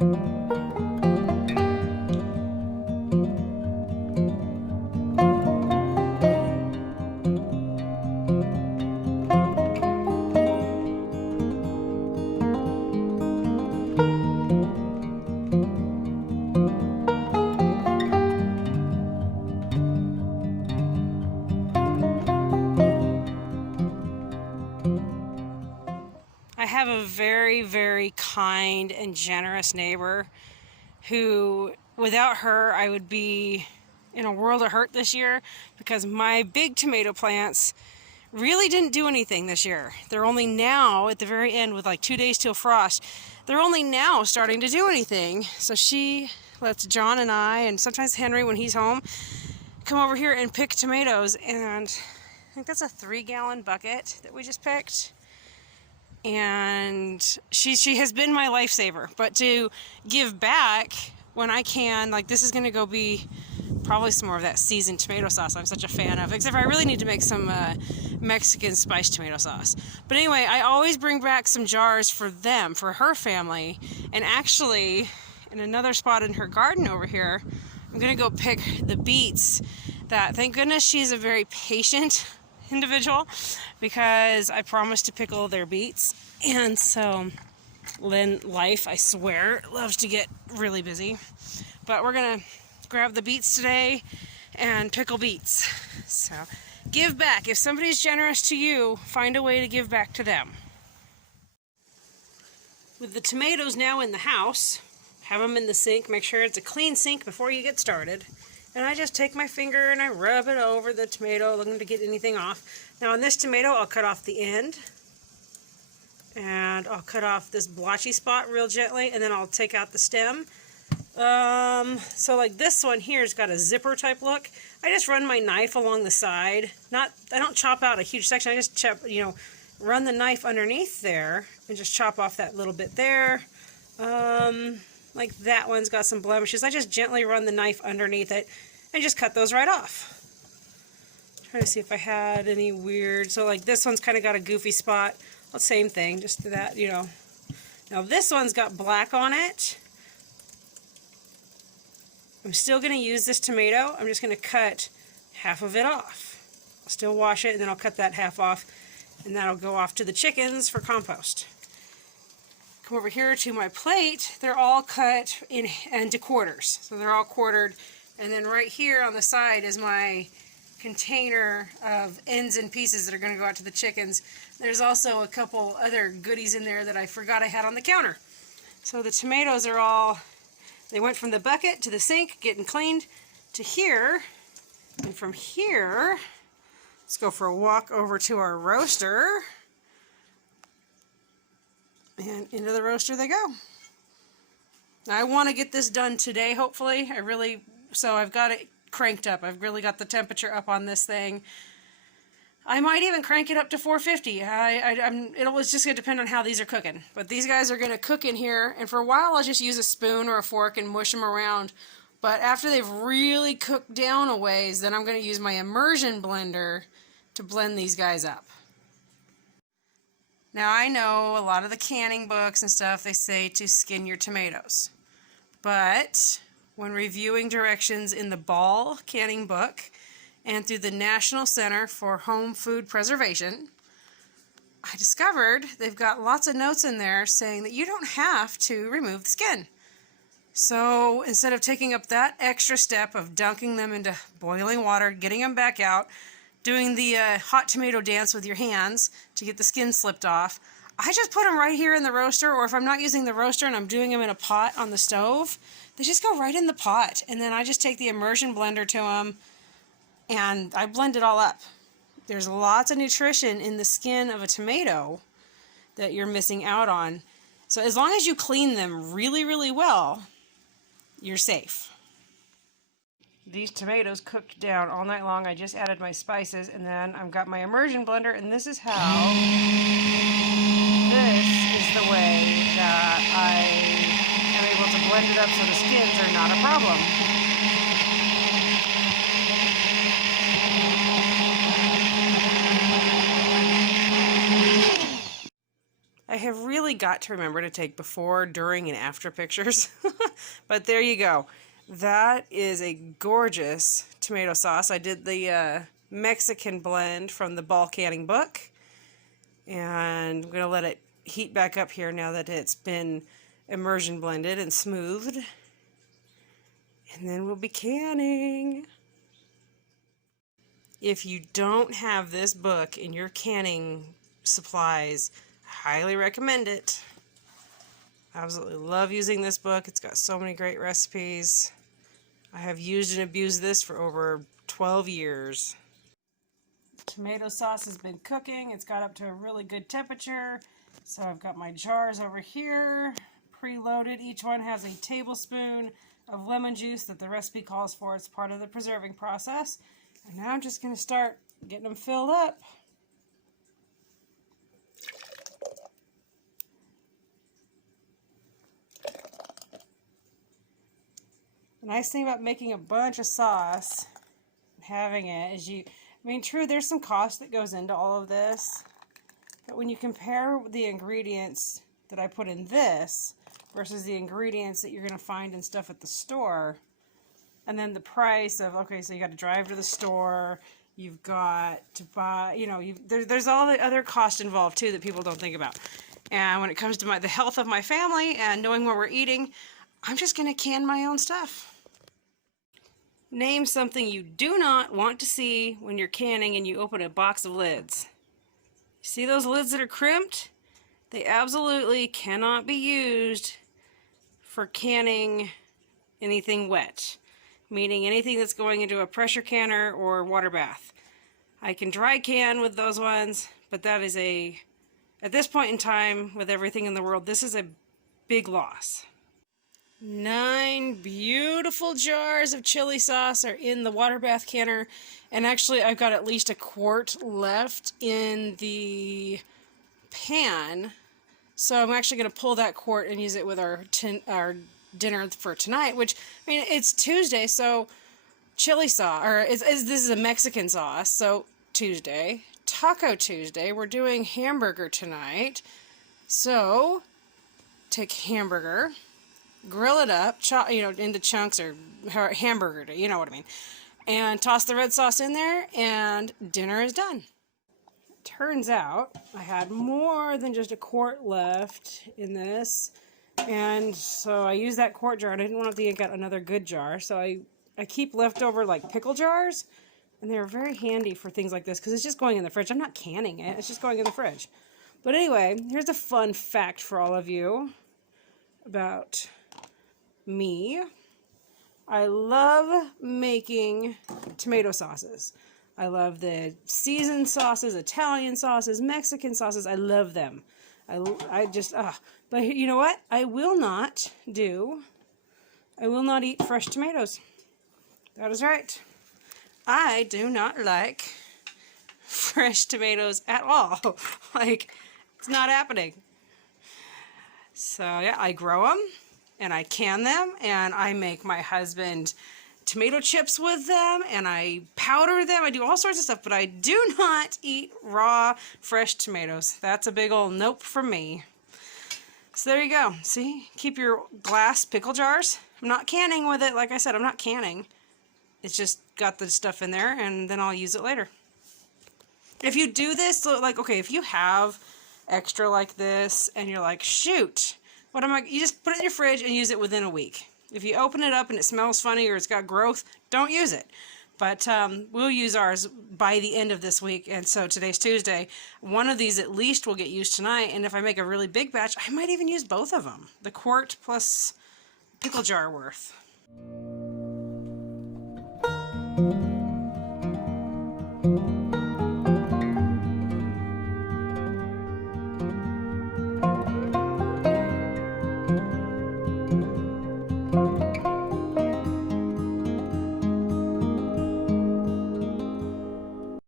I have a very, very kind and generous neighbor who, without her, I would be in a world of hurt this year because my big tomato plants really didn't do anything this year. They're only now, at the very end, with like 2 days till frost, they're only now starting to do anything. So she lets John and I, and sometimes Henry when he's home, come over here and pick tomatoes. And I think that's a 3-gallon bucket that we just picked. And she has been my lifesaver. But to give back when I can, like this is going to go be probably some more of that seasoned tomato sauce I'm such a fan of, except for I really need to make some Mexican spiced tomato sauce. But anyway, I always bring back some jars for them, for her family. And actually, in another spot in her garden over here, I'm going to go pick the beets that, thank goodness she's a very patient individual, because I promised to pickle their beets. And so then life, I swear, loves to get really busy. But we're gonna grab the beets today and pickle beets. So give back. If somebody's generous to you, find a way to give back to them. With the tomatoes now in the house, have them in the sink. Make sure it's a clean sink before you get started. And I just take my finger and I rub it over the tomato, looking to get anything off. Now on this tomato, I'll cut off the end. And I'll cut off this blotchy spot real gently, and then I'll take out the stem. So like this one here has got a zipper type look. I just run my knife along the side. I don't chop out a huge section. I just chop, run the knife underneath there and just chop off that little bit there. Like that one's got some blemishes. I just gently run the knife underneath it and just cut those right off. Trying to see if I had any weird. So like this one's kind of got a goofy spot. Well, same thing, just that, Now this one's got black on it. I'm still going to use this tomato. I'm just going to cut half of it off. I'll still wash it, and then I'll cut that half off, and that'll go off to the chickens for compost. Come over here to my plate. They're all cut into quarters. So they're all quartered. And then right here on the side is my container of ends and pieces that are going to go out to the chickens. There's also a couple other goodies in there that I forgot I had on the counter. So the tomatoes are all, they went from the bucket to the sink, getting cleaned, to here. And from here, let's go for a walk over to our roaster. And into the roaster they go. Now, I want to get this done today, hopefully. So I've got it cranked up. I've really got the temperature up on this thing. I might even crank it up to 450. It's just going to depend on how these are cooking. But these guys are going to cook in here, and for a while I'll just use a spoon or a fork and mush them around. But after they've really cooked down a ways, then I'm going to use my immersion blender to blend these guys up. Now I know a lot of the canning books and stuff, they say to skin your tomatoes. But when reviewing directions in the Ball canning book and through the National Center for Home Food Preservation, I discovered they've got lots of notes in there saying that you don't have to remove the skin. So instead of taking up that extra step of dunking them into boiling water, getting them back out, doing the hot tomato dance with your hands to get the skin slipped off, I just put them right here in the roaster, or if I'm not using the roaster and I'm doing them in a pot on the stove, they just go right in the pot. And then I just take the immersion blender to them and I blend it all up. There's lots of nutrition in the skin of a tomato that you're missing out on. So as long as you clean them really, really well, you're safe. These tomatoes cooked down all night long. I just added my spices, and then I've got my immersion blender, and this is the way that I am able to blend it up so the skins are not a problem. I have really really got to remember to take before, during, and after pictures. But there you go. That is a gorgeous tomato sauce. I did the Mexican blend from the ball canning book. And I'm going to let it heat back up here now that it's been immersion blended and smoothed. And then we'll be canning. If you don't have this book in your canning supplies, I highly recommend it. I absolutely love using this book. It's got so many great recipes. I have used and abused this for over 12 years. Tomato sauce has been cooking. It's got up to a really good temperature. So I've got my jars over here, preloaded. Each one has a tablespoon of lemon juice that the recipe calls for. It's part of the preserving process. And now I'm just going to start getting them filled up. The nice thing about making a bunch of sauce and having it is true, there's some cost that goes into all of this, but when you compare the ingredients that I put in this versus the ingredients that you're going to find and stuff at the store, and then the price of, okay, so you got to drive to the store, you've got to buy, there's all the other cost involved too that people don't think about. And when it comes to the health of my family and knowing what we're eating, I'm just going to can my own stuff. Name something you do not want to see when you're canning and you open a box of lids. See those lids that are crimped? They absolutely cannot be used for canning anything wet, meaning anything that's going into a pressure canner or water bath. I can dry can with those ones, but that is at this point in time, with everything in the world, this is a big loss. 9 beautiful jars of chili sauce are in the water bath canner, and actually I've got at least a quart left in the pan, so I'm actually going to pull that quart and use it with our dinner for tonight, which, it's Tuesday, so chili sauce, this is a Mexican sauce, so Tuesday, Taco Tuesday, we're doing hamburger tonight, so take hamburger, grill it up, into chunks or hamburger, you know what I mean, and toss the red sauce in there, and dinner is done. Turns out I had more than just a quart left in this, and so I used that quart jar, and I didn't want to get another good jar, so I keep leftover like pickle jars, and they're very handy for things like this because it's just going in the fridge. I'm not canning it, it's just going in the fridge. But anyway, here's a fun fact for all of you about me. I love making tomato sauces. I love the seasoned sauces, Italian sauces, Mexican sauces. I love them. But you know what? I will not eat fresh tomatoes. That is right. I do not like fresh tomatoes at all. It's not happening. So yeah, I grow them and I can them, and I make my husband tomato chips with them, and I powder them. I do all sorts of stuff, but I do not eat raw, fresh tomatoes. That's a big old nope from me. So there you go. See? Keep your glass pickle jars. I'm not canning with it. Like I said, I'm not canning. It's just got the stuff in there, and then I'll use it later. If you do this, okay, if you have extra like this, and you're like, shoot, you just put it in your fridge and use it within a week. If you open it up and it smells funny or it's got growth, don't use it. But we'll use ours by the end of this week, and so today's Tuesday. One of these at least will get used tonight, and if I make a really big batch, I might even use both of them. The quart plus pickle jar worth.